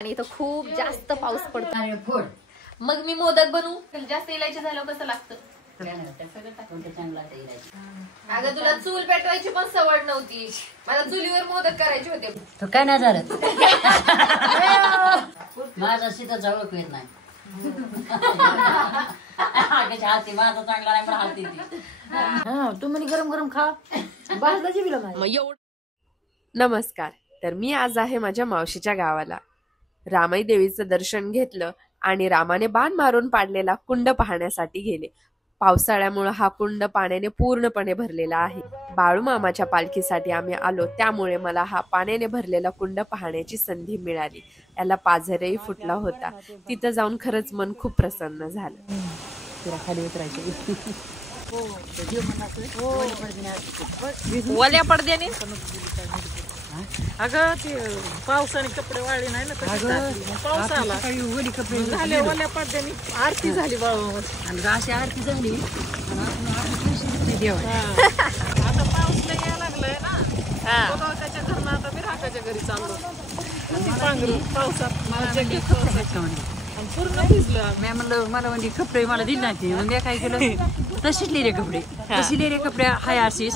आणि इथं खूप जास्त पाऊस पडतो. मग मी मोदक बनवू. जास्त इलायची झालं कसं लागतं. अगं तुला चूल पेटवायची पण सवड नव्हती. मला चुलीवर मोदक करायचे होते. तो काय नाही झालं. माझा सीताचा ओळख येत नाही. हाती माझा चांगला नाही पण हाती तू म्हणे गरम गरम खा. नमस्कार. तर मी आज आहे माझ्या मावशीच्या गावाला. रामाई देवीचं दर्शन घेतलं आणि रामाने बाण मारून पाडलेला कुंड पाहण्यासाठी गेले. पावसाळ्यामुळे हा कुंड पाण्याने पूर्णपणे भरलेला आहे. बाळूमामाच्या पालखीसाठी आम्ही आलो, त्यामुळे मला हा पाण्याने भरलेला कुंड पाहण्याची संधी मिळाली. याला पाझरही फुटला होता. तिथं जाऊन खरंच मन खूप प्रसन्न झालं. खाली उतरायचं. ओल्या पडद्याने अगं ते पावसाने कपडे वाळले नाही ना. पाऊस आला कपडे झाले ओल्या पडद्याने. आरती झाली बाळू आणि अशी आरती झाली. आता पाऊस नाही यायला लागलाय ना. त्याच्या घरनं आता मी राकाच्या घरी चाललो. पांघरून पावसात पूर्ण भिजलो. मी म्हणलं मला म्हणजे कपडे मला दिले नाही. मग मी काय केलं, तशीच लिहिले कपडे. तशी लिहिले कपडे हाय अशीच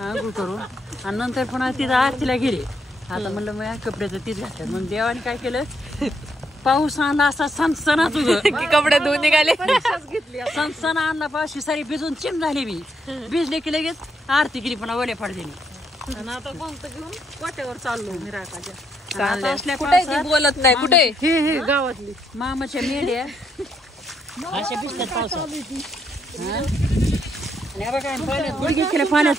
आंघोळ करून आणि नंतर पुन्हा तिथं आरतीला गेले. आता म्हणलं मग कपड्याचं तीच घातलं. मग देवाने काय केलं, पाऊस आणला असा सणसणा तुझं कपडे धुवून निघाले. सणसणा आणला पाऊस. सारी भिजून चिम झाली. मी भिजले की लगेच आरती केली पुन्हा ओल्या पडद्याने. आणि आता कोणतं घेऊन वाट्यावर चाललो मी राकाच्या. बोलत नाही कुठे. हे गावातली मामाच्या मेंढ्या अशा भिजतात पावसात. पाण्यात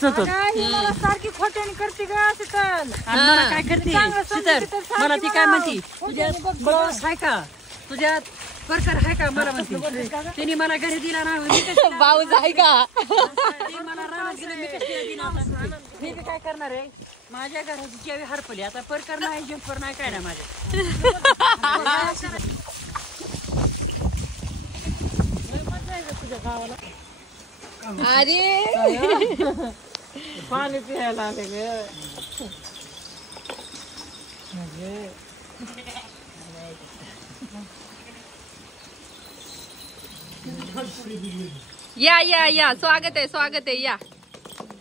सारखी खोट्याने करते का शीतल. मला काय करते शीतल, मला ती काय म्हणती, तुझ्यात ब्लाऊज आहे का, तुझ्यात प्रकार आहे का मला म्हणते. तिने मला घरी दिला ना. भाऊज आहे का. मला रानात गेलं मी कशी दिला. मी बी काय करणार आहे, माझ्या घराची चावी हरपली. आता प्रकार नाही, जंपर नाही, काय नाही माझ्या. तुझ्या गावाला अरे पाणी प्यायला आले ग. या या या स्वागत आहे स्वागत आहे. या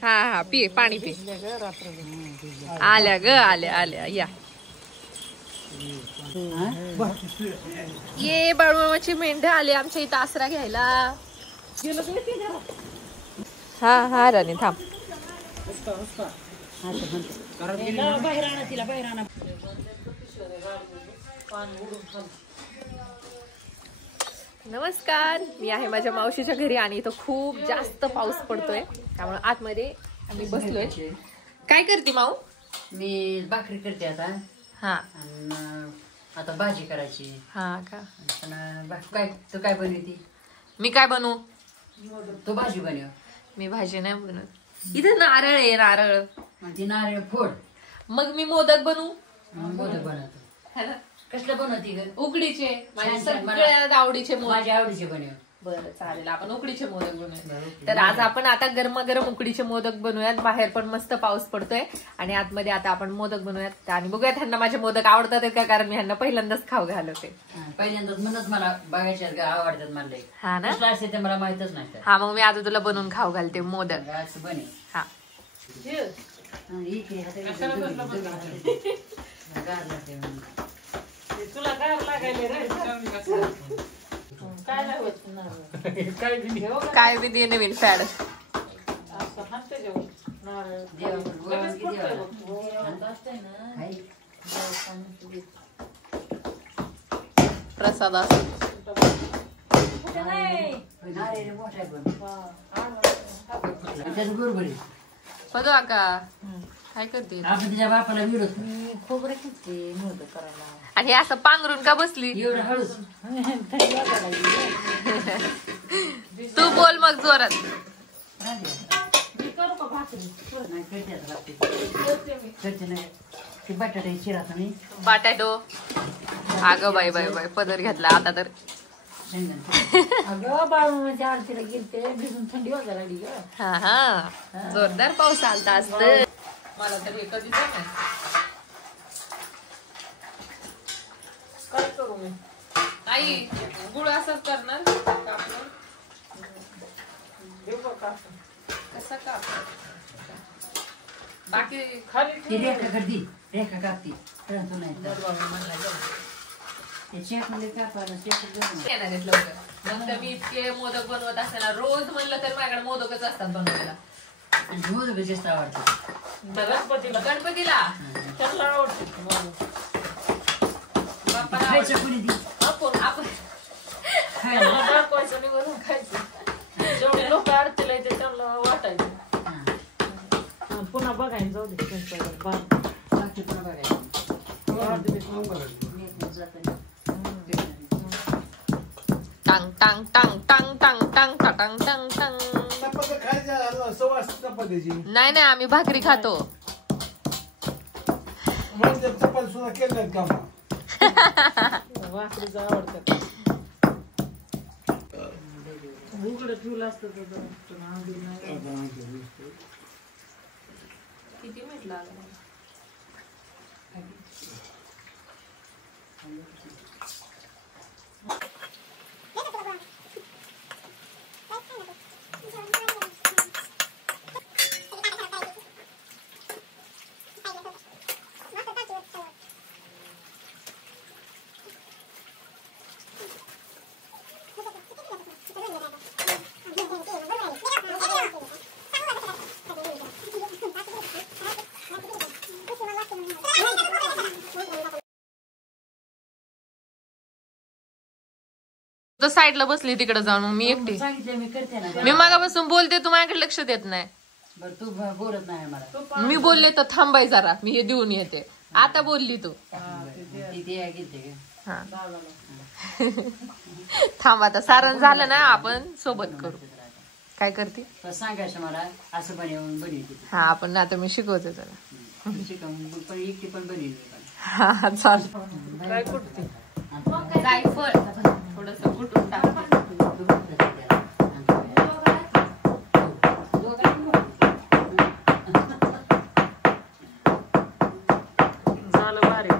हा हा पी पाणी पी. आल्या ग आल्या आल्या. या ये बाळूमामाची मेंढ आली आमच्या इथं आसरा घ्यायला. हा हा राणी थांब. बाहेर आणा तिला, बाहेर आणा. नमस्कार. मी आहे माझ्या मावशीच्या घरी आणि इथं खूप जास्त पाऊस पडतोय, त्यामुळे आतमध्ये आम्ही बसलोय. काय करते माऊ. मी भाकरी करते आता. हा आता भाजी करायची. हा का. काय तू काय बनवती. मी काय बनवू. तू भाजी बनव. मी भाजी नाही बनवत. इथं नारळ आहे नारळ. ती नारळ फोड. मग मी मोदक बनवू. मोदक बनवतो. कसलं बनवती ग. उकडीचे. माझ्या सगळ्यात आवडीचे मोदक. माझ्या आवडीचे बनव. बरं चालेल, आपण उकडीचे मोदक बनवूया. तर आज आपण आता गरमागरम उकडीचे मोदक बनवूयात. बाहेर पण मस्त पाऊस पडतोय आणि आतमध्ये आता आपण मोदक बनवूयात. आणि बघूयात ह्यांना माझे मोदक आवडतात का, कारण मी ह्यांना पहिल्यांदाच खाऊ घालवते. पहिल्यांदाच म्हणत मला बघायचे आवडतात मला. हा ना. असते ते मला माहितच नाही. हा मग मी आता तुला बनवून खाऊ घालते मोदक. बने. हा तुला गार लागायले रे. काय नाही होत. काय बी दे नवीन फॅड. प्रसाद असतो. होतो का. काय करते. आपण तिच्या बापाला विडत खोबरं किती मोदक करायला. आणि असं पांघरून का बसली. एवढं हळूच. तू बोल मग जोरात. बटाटे चिराचा नाही. बटाटो. अगं बाई बाई बाई पदर घेतला आता तर. अगं बाळूमामाच्या आरतीला गेलते, भिजून थंडी वाजायला लागली ग. हा हा जोरदार पाऊस आलता आज तर. मला तर हे कधीच नाही. आई गुळ असंच करणार कापून कसं काप बाकी खाली ती रेखा करती रेखा कापती कळतो नाही नंतर मी इतके मोदक बनवत असताना रोज म्हणलं तर माझ्याकडे मोदकच असतात बनवायला. मोदक जास्त आवडते गणपतीला त्याला आवडते बाप्पाला खायचं कोणी ती आपण त्याला दाखवायचं आणि वरून खायचं. जेवढे लोक आरतीला येते त्यांना वाटायचं. पुन्हा बघायला जाऊ दे बाकी पुन्हा बघायचं टांग टांग टांग टांग टांग टांग टांग टांग टांग. नाही नाही आम्ही भाकरी खातो. भाकरीचं आवडतं. उघडं ठेवलं असतं तर किती मिनिट लागलं साईडला बसली तिकडे जाऊन मग मी एकटी सांगितलं मी करते ना. मी मागापासून बोलते तू माझ्याकडे लक्ष देत नाही. बरं तू बोलत नाही मला. मी बोलले तर थांबाय जरा मी हे देऊन येते. आता बोलली तू ती ते गेलते का हा थांब आता सारण झालं ना आपण सोबत करू. काय करते सांगायचं मला असं बनवते हा आपण आता मी शिकवते जरा शिकवून पण एकटी पण बनवली हा चाल काय कुठते जायफळ थोडस कुटून टाक. झालं बारीक.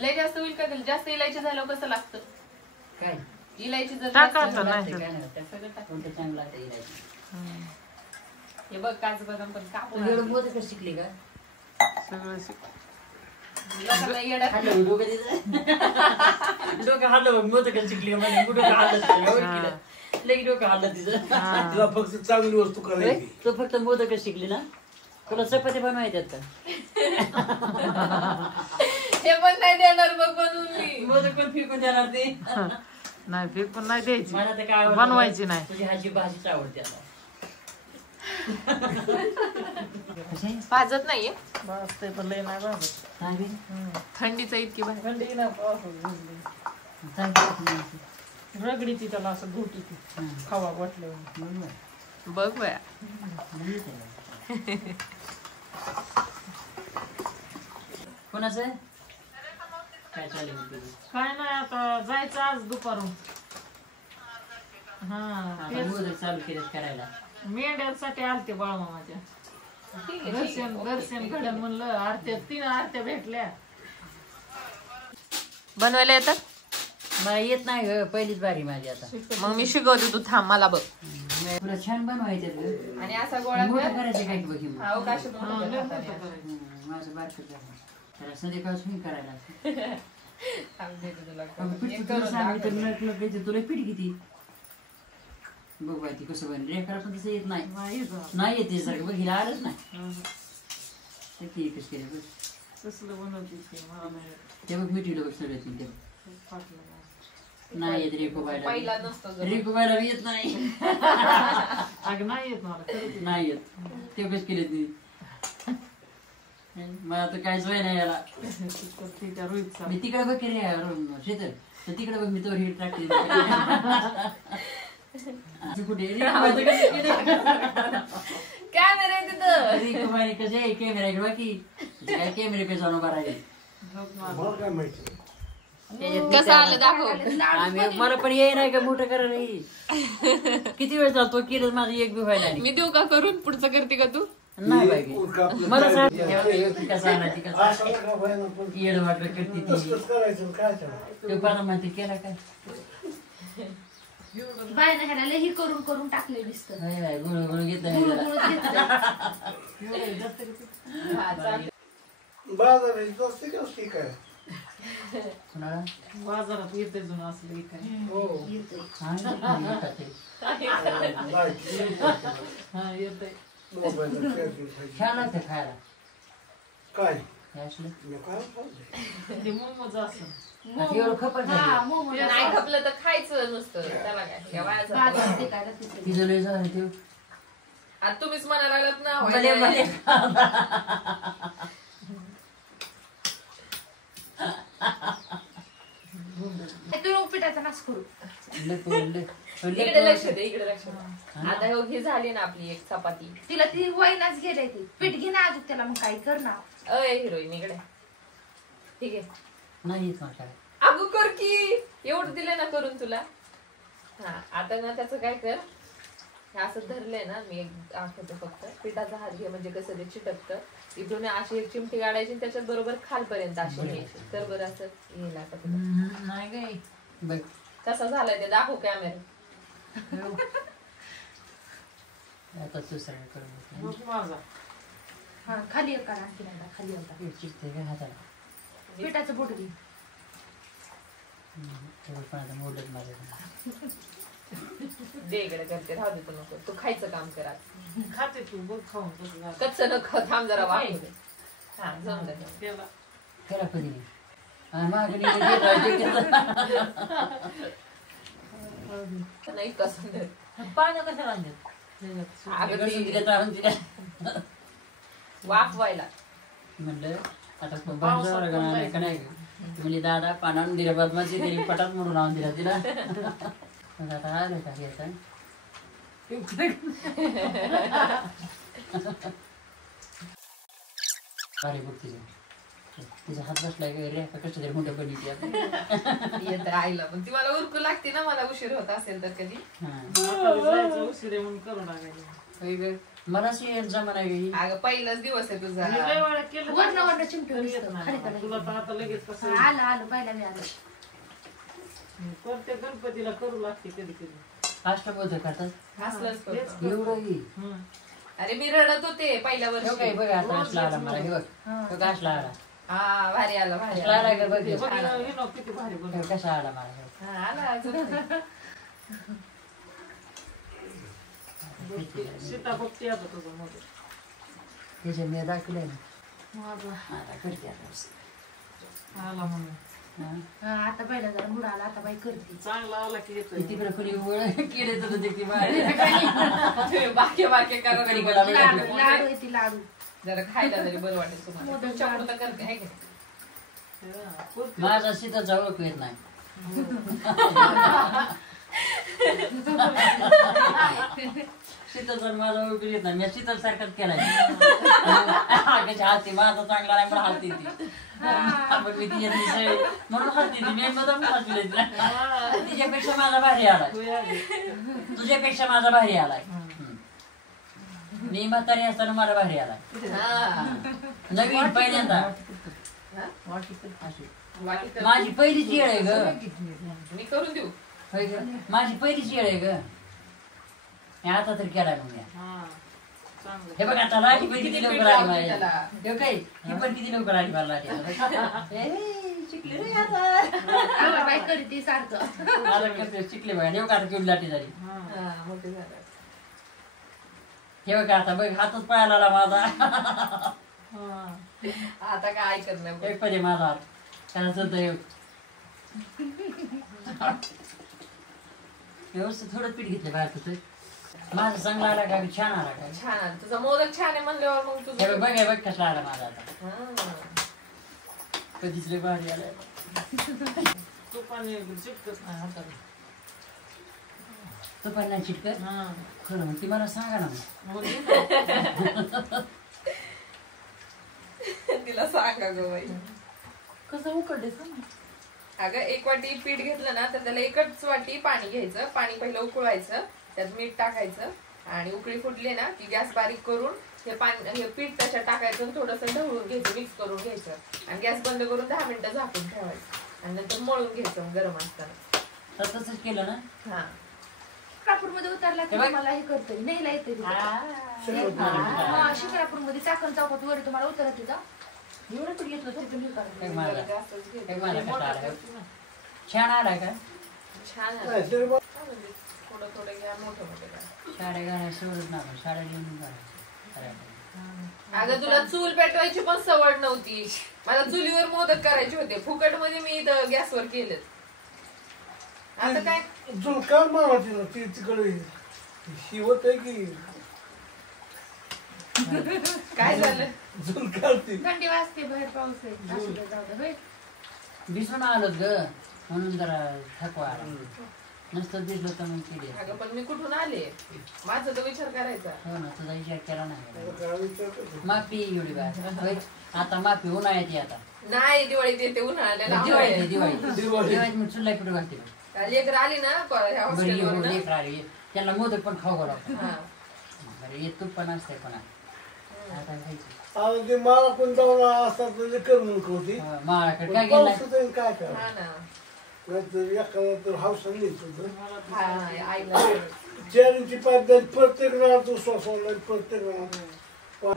लय जास्त होईल का जास्त इलायची झाल्यावर कसं लागतं काय इलायची जर टाकायचं नाही चांगलं लागतं हे बघ काजू बदाम पण कापून एवढं मोदक शिकली का सगळं लोकांना येड्यात हल्लं डोकं हल्लं मोदक शिकली डोकं हल्लं लई डोकं हल्लं तिचं तुला फक्त चांगली वस्तू करायची. तू फक्त मोदक शिकली ना तुला चपाती बनवायच्या येतात हे पण नाही देणार बघ बनवून मी. मोदक पण फेकून देणार ते नाही फेक पण नाही द्यायची मला तर काय बनवायची नाही. तुझी हाजी भाजीच आवडते आता भाजत नाहीये बस ते पण लय नाही बाबा. थंडीचं इतकी भाजी थंडी ना पावसाळ्यात रगडीची त्याला असं घोटी खावा वाटलं. बघ बया कोणाचं काय चालेल काय नाही आता जायचं आज दुपारून. हा मोदक चालू केलं करायला मेंढ्यांसाठी आलते बाळमामाच्या दर्शन घडण म्हणलं. आरत्या 3 आरत्या भेटल्या. बनवायला येतात मला येत नाही ग पहिलीच बारी माझी आता मग मी शिकवते तू थांब मला बघ. तुला छान बनवायचं आणि असा गोळा मोठं करायचं काय बघी अवकाश माझं बारकं त्याला संध्याकाळसून करायला तुला पीठ किती बघ ती कसं बन रेखाला पण तसं येत नाही येते सारखं बघ हिला आलंच नाही एकच केलं बघ कसलं बनवते ते बघ मिठीला बघ सगळं ते नाही येत पहिला नसतो रेखोबायला येत नाही अग नाही येत मला नाही येत ते कसं केले तुम्ही मला तर काहीच वय नाही याला रोहित मी तिकडे बघ रे शेतर तर तिकडे बघ मी तो हिट टाकते कुठे कॅमेरा तिथं रेखोबाई कसे कॅमेरा बाकी काय कॅमेरा कसं जाणून भरायचे मला काय माहिती कसं आलं दाखव. मला पण ये नाही का मोठं करायला किती वेळ चालतो केलं माझं एक बी व्हायला मी देऊ का करून पुढचं करते का तू नाही बाई उरका आपलं मला काय सांग द्या. एवढं कसं आणायची कसं असं नका व्हायला पण येड वाटलं करते ती तसंच करायचं काय त्याला. ते पाना माहिती केला काय बायनं ह्याला लई करून करून टाकले दिसतं नाही नाही गुळ गुळ घेतलं नाही गुळ जरा. गुळ घेतलं बाजारात असते का असते काय कुणाला बाजारात येते जुनं असलं काय हा, येतात ते. लाईट. हा येते मोबाईलला charging पाहिजे. छान लागतं खायला काय हे असलं मी काय खाल्लंय? ते मोमोज असं आता एवढं खपत हा नाही मोमो नाही खपलं तर खायचं नुसतं त्याला काय वाया जातं. बाजार ते काय राहते तिचं लय झालं ते आता तुम्हीच म्हणायला लागलात ना भले भले तू उपीटाचा नाश करू इकडे लक्ष दे इकडे लक्ष दे. आता हे झाली ना आपली एक चपाती. तिला ती वैनाच गेले ती पीठ घे ना अजून त्याला मग काय कर ना अय हिरोईन इकडे ठीक आहे. नाही येत मला काय अगो कर की एवढं दिलंय ना करून तुला. हा आता ना त्याचं काय कर हे असं धरलंय ना मी एक दाखवतो फक्त पिठाचा हात घे म्हणजे कसं ते चिटकतं. इकडून अशी एक चिमटी काढायची आणि त्याच्यात बरोबर खालपर्यंत अशी घ्यायची तर बरं असं येईल आता तुला. नाही काय बघ कसं झालंय ते दाखव कॅमेरा. आता दुसऱ्या करून मग माझा हा खाली एक काढा आणखी एकदा, खाली एकदा. चिकते का हाताला पिठाचं बोट घे तेवढं पण आता मोडत माझ्या दे इकडे करते राहू दे तू नको तू खायचं काम करा. खाते तू बघ खाऊन कसं झालं. कच्च नको थांब जरा वाढू दे. हा जाऊन दे. त्याला करा कधी नाही मागणी नाही कसं दे. पाणी कसं राहतात अगं ती दिल्या चालून दिल्या वाफ व्हायला म्हणलं आता भांडवल का नाही म्हणजे दादा पाण्यानं दिल्या बदमाशी दिली पटात मोडून आणून दिला तिला मग आता आलं का घ्यायचा भारी बघ तिचा हात बसलाय का रे कसं तरी मोठं बनितली येत आईला पण ती मला उरकू लागते ना मला उशीर होत असेल तर कधी. जायचं उशिरे म्हणून करू लागायचं. मला सी जमा नाही अगं पहिलाच दिवस आहे तुझा. मी लय वेळा केलं वरनं वरनं चिमटी तरी दिसतं. येत नाही खाली मला. करा. तुला तर आता लगेच कसं आलं आलं पहिला मी आलं करते गणपतीला करू लागते कधी कधी. अष्टबोध करतात हसलंच करतो. एवढं अरे मी रडत होते पहिल्या हे वर्षी. काय बघ आता असला आला मला हे बघ तो कसला आला हा भारी आला भारी असला आला. आला का बघ हे. बघ हे ना किती भारी बघ. हे कसा आला मला हे बघ. हा, आला अजून. सीता बघते आता तुझं मध्ये. त्याच्या मी दाखवलंय ना आता करते आता आला म्हणून हा. हा, आता पहिला जरा मुड आला आता बाई करते चांगला आला की येतोय. तिकडे कोणी किडे तर ते बाहेर बाके बाके करा कधी तरी करा. बरं. लाडू लाडू येते लाडू जरा खायला तरी बरं वाटेल तुम्हाला. तुमच्या पुरतं करते आहे का? हा, पुरते. माझा सीताचा ओळख येत नाही सीताचा माझा ओळख येत नाही मी सीता सारखाच केलाय कशी हलती माझा चांगला नाही पण हलती ती पण मी तिच्या दिवशी म्हणून हलती ती मी बदल हसले तिच्यापेक्षा माझा भारी आलाय तू या गे. तुझ्यापेक्षा माझा भारी आलाय मी म्हातारी असताना मला भारी आलाय हा. नवीन पहिल्यांदा वाटी कर. माझी पहिलीच येळ आहे ग मी करून देऊ. होय ग? माझी पहिलीच येळ आहे ग मी आता तर केलाय मग मी. हा, चांगलं. हे बघ आता लाठी पण किती लवकर आली माझ्या त्याला. हे काय ही पण किती लवकर आली मला लाठी शिकले रे आता आला बाई करते सारखं मला करते शिकले बघा हे बघ आता केवढी लाठी झाली हा. हा, मोठे झालं. हे बघ आता बघ हातच पळायला आला माझा हा. आता काय करणार एक पाहिजे माझा हात त्याला सुद्धा व्यवस्थित थोडं पीठ घेतलं बाहेर तुझं माझा चांगला आला का छान आला का छान आलं. तुझा मोदक छान आहे म्हणल्यावर मग हे तुझं बघ हे बघ कसला आला माझा आता हा. कधीच लय भारी आलाय तुपाने चिपकत नाही हाताला. तो पण नाही चिटकत हा. खरं मग ती मला सांगा ना मग. हो दे. तिला सांगा ग बाई. कसं उकडे सांग. अगं एक वाटी पीठ घेतलं ना तर त्याला एकच वाटी पाणी घ्यायचं. पाणी पहिलं उकळवायचं त्यात मीठ टाकायचं आणि उकळी फुटली ना की गॅस बारीक करून हे पीठ त्याच्यात टाकायचं, थोडस ढवळून घ्यायचं, मिक्स करून घ्यायचं आणि गॅस बंद करून 10 मिनिटं झाकून ठेवायचं आणि नंतर मळून घ्यायचं गरम असताना. तसंच केलं ना. हा शिक्रापूर मध्ये उतरला की तुम्हाला हे करतोय नेहला येते शिक्रापूर मध्ये चाकण चौकात वर तुम्हाला उतरत होता एवढं पीठ घेतलं तर तुम्ही छान आलाय का? छान आहे. नाही, ते बघ. थोडं थोडं घ्या, मोठं मोठं घ्या. शाळा गाण्या सोडत ना शाळा लिहून अगं तुला चूल पेटवायची पण सवड नव्हती. मला चुलीवर मोदक करायचे होते, फुकट मध्ये मी इथं गॅसवर केले. आता काय झुलकार मारायची ना ती तिकडे शिवत आहे की काय झालं? झुलकार ती थंडी वाजते बाहेर पाऊस आहे असू दे, जाऊ दे होय. दिसून आलोच ग म्हणून जरा थकवा आला. नसतं दिसलं तर मग केली. अगं पण मी कुठून आले, माझा तर विचार करायचा. हो ना, तुझा विचार केला नाही. काय विचारतो माफी एवढी बाय आता माफी उन्हाळ्यात आता नाही दिवाळीत येते, उन्हाळ्याला दिवाळी दिवाळीत मी चुल्ला पिठू घालते. लेकर आली ना हॉस्टेलवर लेकर आली त्यांना मोदक पण खाऊ लागतो. हा बरं हे तूप पण असतंय पण आता खायचं. आता ते मला कोणता असतात म्हणजे करमणूक होती. माळाकडे काय गेला पाऊस होता काय काय हा ना. नाहीतर एखादा तर हावसा न्यायचं हा आईला चेअरिंगची पद्धत प्रत्येक वेळा तू सोसवला प्रत्येक वेळा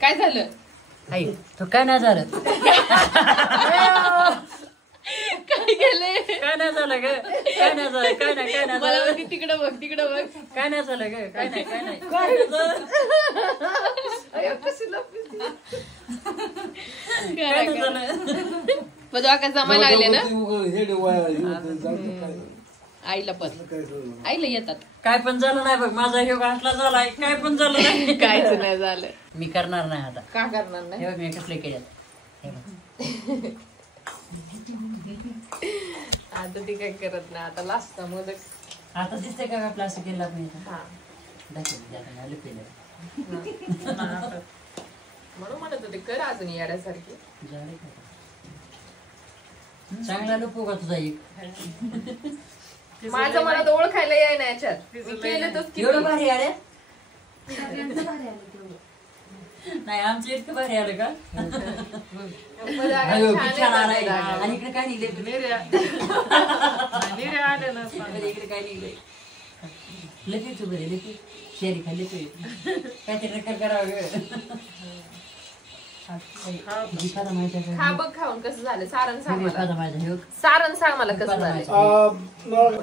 काय झालं? आई तो काय नाही झालं. काय गेले? काय नाही झालं ग काय नाही झालं काय नाही काय नाही मला झालं म्हणते तिकडं बघ तिकडं बघ. काय नाही झालं ग काय नाही काय नाही अय्यो, कशी लपली. काय नाही झालं. पण आता जमा लागले ना काय आईला पण आईला येतात. काय पण झालं नाही बघ माझा ह्यो गाठला झालाय काय पण झालं नाही. कायच नाही झालं. मी करणार नाही आता. का करणार नाही? हे बघ मी कसले केल्यात हे बघ. आता ती काय करत नाही. आता लास्ट मोदक आता दिसतंय का आपलं असं केलं आपण हा म्हणून म्हणत होते कर अजून येण्यासारखी. चांगला लपू का तुझा एक माझं मला तर ओळखायला याय ना याच्यात. मी केलं तर एवढं भारी आले सगळ्यांचं भारी आलं तेवढं. नाही आमचं इतकं भारी आलं का छान छान आलाय आहे. आणि इकडे काय निघले निर्या आले ना इकडे काय निघले लपी तू बरे लपी शेरी खाल्ली तू काहीतरी रकर करावं खा बघ खाऊन कसं झालं. सारण सांग मला. माझ्या सारण सांग मला कसं झालं.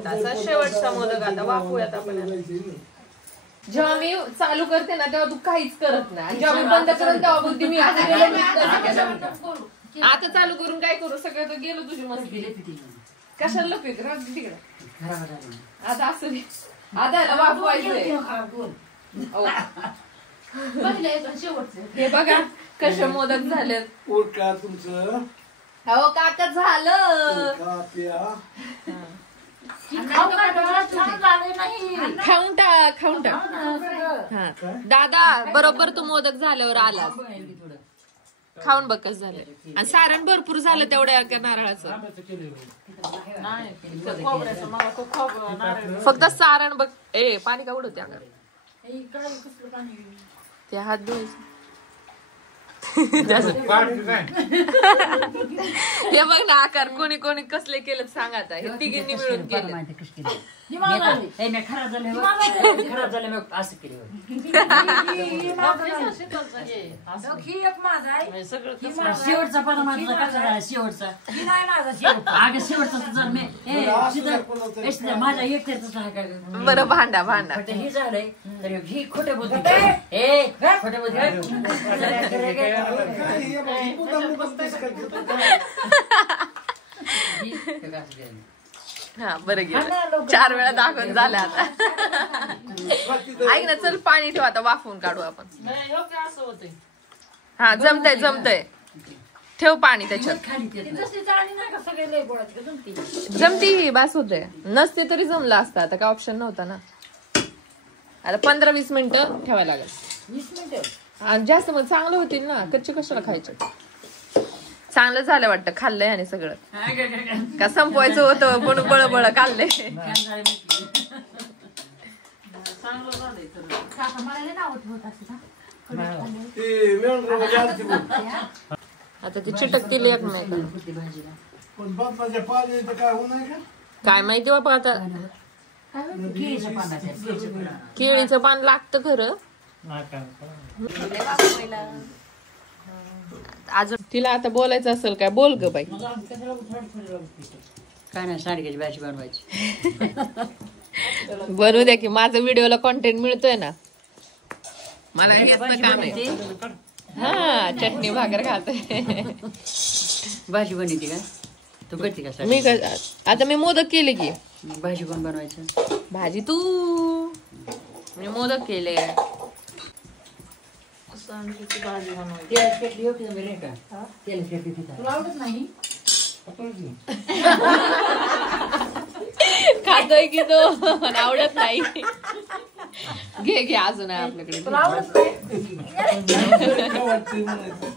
असा शेवटचा मोदक आता वाफूयात आपण. जेव्हा मी चालू करते ना तेव्हा तू काहीच करत नाही. जेव्हा मी बंद करत तेव्हा बुद्धी मी असं गेलो. आता चालू करून काय करू सगळं तर गेलो तुझी मस्ती. कशाला लपीत राहते तिकडं. आता असं आता याला वाफवायचंय. हे बघा कसे मोदक झालेत. ओळखा तुमचं हो काका झालं. खाऊन टाक खाऊन टाक. दादा बरोबर तू मोदक झाल्यावर आला. खाऊन बघ कसं झालं. आणि सारण भरपूर झालं तेवढ्या नारळाचं. फक्त सारण बघ. ए पाणी का उडवते अगं ते हात धुवायचं. हे बघ ना आकार कोणी कोणी कसले केलं सांग. आता हे तिघींनी मिळून केलं. खराब झाले असं केलं शेवटचा पण माझा कसा झाला शेवटचा अगं शेवटचा माझा एक बरं भांडा भांडा. हे झालंय तर ही खोटे बोलते खोटे बोलते हा बरं गेलं. 4 वेळा दाखवून झालं आता. ऐक ना चल पाणी ठेव आता वाफवून काढू आपण. असं होतंय. हा जमतंय जमतंय. ठेव पाणी त्याच्यात. जमती ही बास होते. नसते तरी जमलं असतं. आता काय ऑप्शन नव्हता ना. आता 15-20 मिनिटं ठेवायला लागेल. 20 मिनिटं जास्त मग चांगलं होतील ना. कच्चे कशाला खायचे. चांगलं झालं वाटतं. खाल्लंय आणि सगळं का संपवायचं होतं पण बळबळ खाल्ले. काका मला लय नावत होत असते ते मेंढराला आलती बघ. आता ती चिटकतील एक नाही का? भाजीला पण बापाच्या पाणी तर काय होणार का? काय माहिती बाबा आता. केळीच्या पानाच्या केळीचं पान लागतं खरं. अजून तिला आता बोलायचं असेल काय, बोल ग बाई. काय नाही, सांडग्याची भाजी बनवायची. बनवू द्या की, माझं व्हिडिओला कॉन्टेंट मिळतोय ना. मला याचं काम आहे. हा, चटणी भाकर खाते. भाजी बनवते का तू? करते का मी आता मी मोदक केले की. भाजी कोण बनवायचं? भाजी तू. मी मोदक केले. तुला आवडत नाही? खातोय की तो, पण आवडत नाही. घे घे, अजून आहे आपल्याकडे. तुला आवडत नाही? काय वाटतंय म्हणायचं.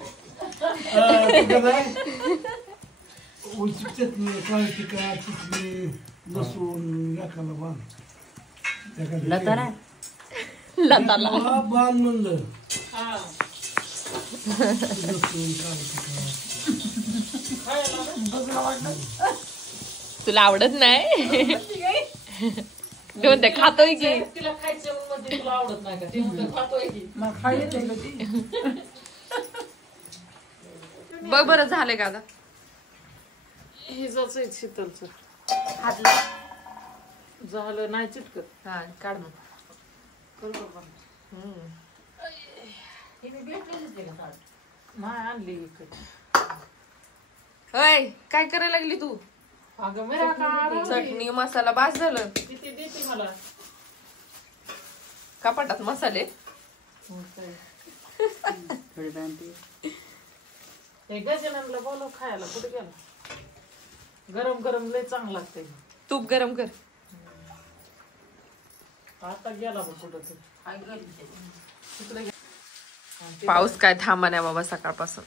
तिथं नाही. उलची चटणी, काळी तिखट, चटणी, लसूण, एखादा बांध. लता ना लताला बांध म्हणलं. लसूण, काळी तिखट. तुला आवडत नाही? दोन ते खातोय की. तिला खायचं म्हणते, तुला आवडत नाही का? ती म्हणते, खातोय की. मग खाई येते का ती? बघ बरं झालंय का आता? हिजच आहे शीतलचं. हातला झालं नाही चिटकत. हा, काढ मग. तिने भेटलेलीच आहे का साडी? नाही आणली इकडे. होय, काय करायला लागली तू? अगं मेरा का चटणी मसाला बास झालं. किती देते मला? कपाटात मसाले. थोडी बांधते. हे गजाननला बोलव खायला. कुठे गेला? गरम गरम लय चांगलं लागतंय. तूप गरम कर. आता गेला बघ कुठं तरी. आई गेली ते. पाऊस काय थांबा नाही बाबा सकाळपासून.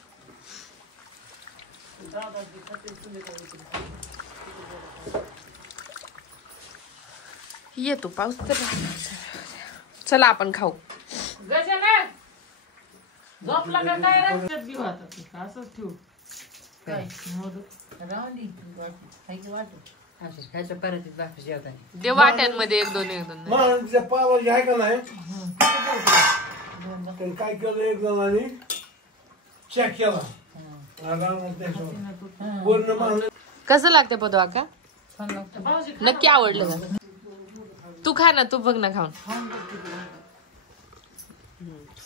येतो पाऊस तर. चला आपण खाऊ. गजानन झोपला का काय रे? घेऊ आता. असंच ठेवू. काय? मोदक. राहून दे. खायचं वाटत. असंच खायचं परत बाकी जेवताना. दे वाट्यांमध्ये एक दोन. माणसाच्या पावाची आहे का नाही. पण काय केलं, एक जणांनी चेक केला. पूर्ण माणूस कसं लागते पदवा का? छान लागतं. भाऊजी नक्की आवडलं का? तू खा ना, तू बघ ना खाऊन.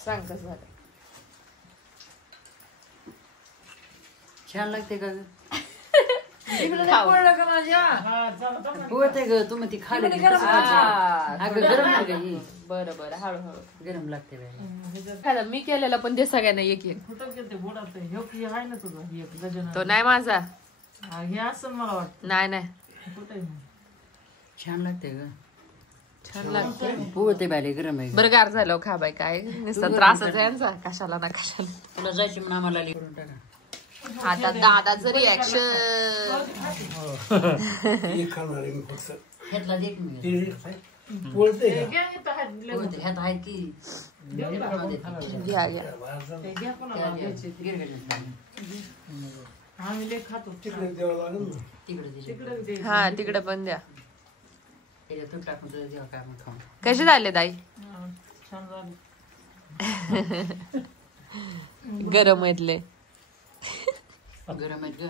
सांग कसं झालं. छान लागते का? तिकडे नाही पडलं का माझ्या? हा, चला, होते ग तुम्ही ती खाली हा, अगं गरम आहे का ही? बरं बरं, हळूहळू गरम लागते बाई. खायला. मी केलेला पण ते सगळ्यांना एक एक. कुठं गेलते बोडात? ह्यो की आहे ना तुझा एक गजानन? तो नाही माझा. हा, हे असं मला वाटतं. नाही नाही, कुठे आहे? छान लागते ग. छान लागते. होते बाई गरम आहे. बरं गार झालं खा बाई. काय नुसतं त्रासच आहे यांचा. कशाला ना कशाला. तुला जायची म्हणून आम्हाला करून टाका. आता दादाचं रिॲक्शन. एक खाणार आहे मी फक्त. ह्यातला देख मी. ते बोलते का? घ्या इथं हात दिले. होते ह्यात आहे की घ्या घ्या. ते घ्या कोणाला द्यायचे. आम्ही लय खातो. तिकडे द्यावं लागेल ना. तिकडे तिकडे दे. हा, तिकडे पण द्या. त्याच्यात तूप टाकून तुला जेव्हा काय मग खाऊन. कसे झाले ताई? हा, छान झालं. गरम आहेत. गरम आहेत ग.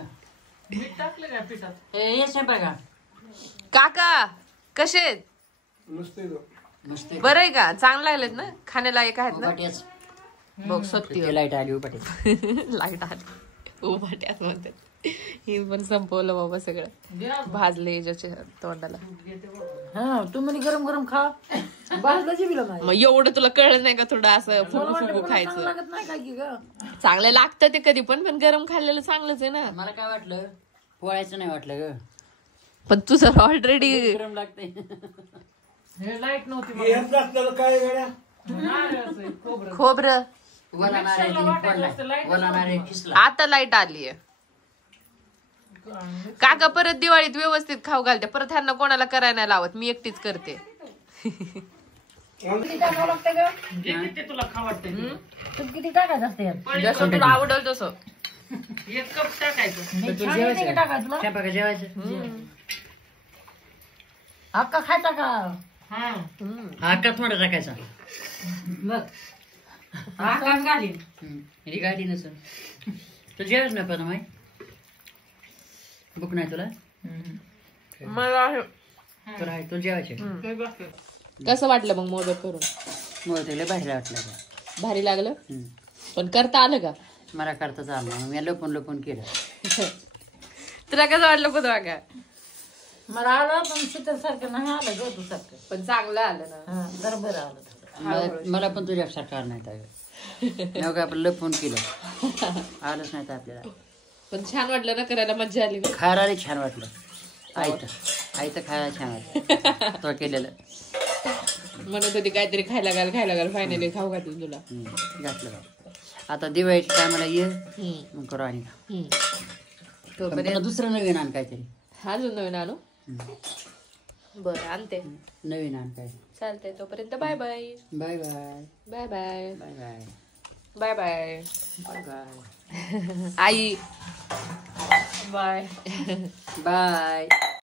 मीठ टाकलं काय पिठात? हे स्वयंपाक का काका कसे आहेत? नुसते गं. मस्त बरं आहे का? चांगलं लागलेत ना खाण्याला? एक आहेत ना उपाट्याच बघ. सत्य लाईट आली उपाट्यात. लाईट आली. उभाट्यात म्हणतात. ही पण संपवलं बाबा सगळं. घ्या. भाजले ज्याच्या तोंडाला. घेते बाबा. हा, तू म्हणे गरम गरम खा. भाजला जिभीला माझ्या. मग एवढं तुला कळलं नाही का? थोडं असं फुगू फुगू चांगलं खायचं. लागत नाही काय की ग? चांगलं लागतं ते कधी पण गरम खाल्लेलं चांगलंच आहे ना. मला काय वाटलं पोळायचं नाही वाटलं ग. पण तुझं ऑलरेडी गरम लागते. हे लाईट नव्हती मला. ह्यात असलेलं काय गड्या? नारळाचं आहे, खोबरं. खोबरं. वला नारळ फोडला. वला नारळ किसला. आता लाईट आलीये. काका परत दिवाळीत व्यवस्थित खाऊ घालते. परत ह्यांना कोणाला करायला नाही लावत. मी एकटीच करते. किती टाकावं लागतं ग किती तुला खा वाटतं तू किती टाकायचं असते यात? जसं तुला आवडेल तसं. एक कप टाकायचं लई छान येते की टाकायचं तुला? स्वयंपाक जेवायचं अक्का खायचा का हा का थोडा टाकायचा बघ आकाश घालीन ही गाडी नसेल तू जेवायच ना पण माय बुक नाही तुला मला तुला आहे तुला जेवायचे कसं वाटलं मग मोदक करून? मला त्याला बाहेर वाटलं का भारी लागलं पण करता आलं का? मला करताच आलं नाही. मी लपून लपून केलं तुला कसं वाटलं पुतळा का? मला आलं पण शीतल सारखं नाही आलं ग तू सारखं पण चांगलं आलं ना. जरा बरं आलं थोडं. मला पण तुझ्यासारखं आलं नाही त्यावेळेस आपण लपून केलं आलंच नाही तर आपल्याला पण छान वाटलं ना करायला, मज्जा आली ना. खायला छान वाटलं आईचं खायला छान वाटलं तो केलेलं म्हणत होती काहीतरी खायला घाल फायनली खाऊ घातलं तुला. घातलं आता दिवाळीच्या टायमाला ये मग करू आणि पण पुन्हा दुसरं नवीन आण काहीतरी. अजून नवीन आणू? बरं आणते. नवीन आण काय चालतंय. तोपर्यंत bye bye. Bye bye bye bye. Bye bye bye bye. Bye bye आई बाय बाय